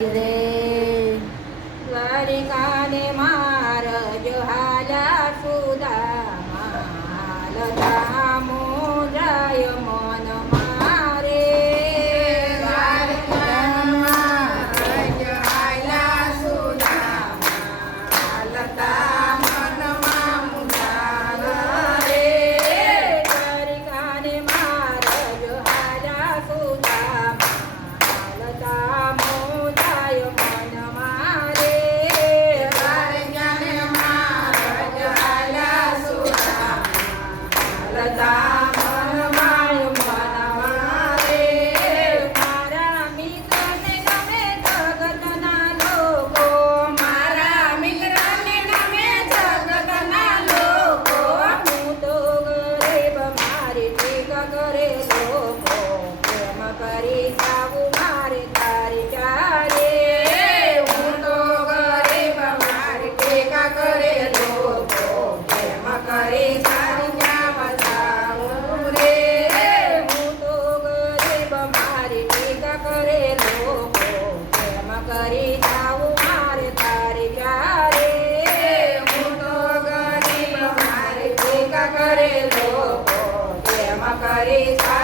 de Paris.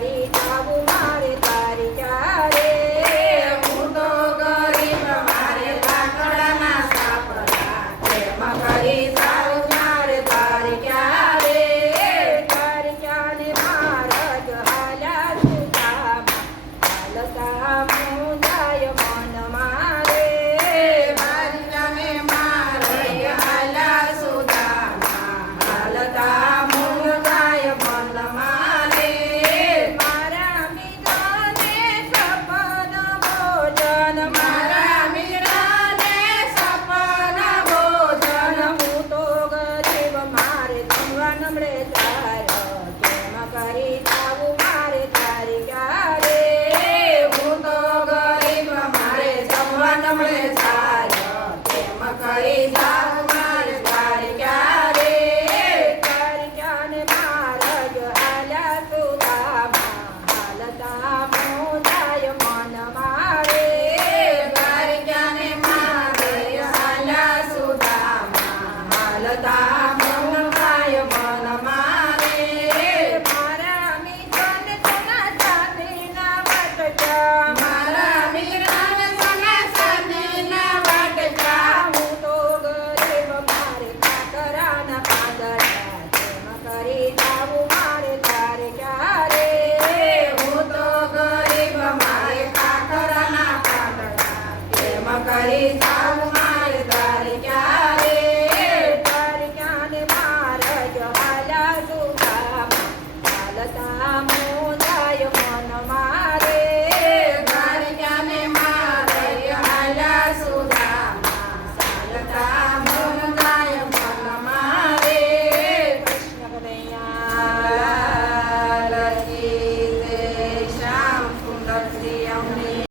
Maria, നമ്മുടെ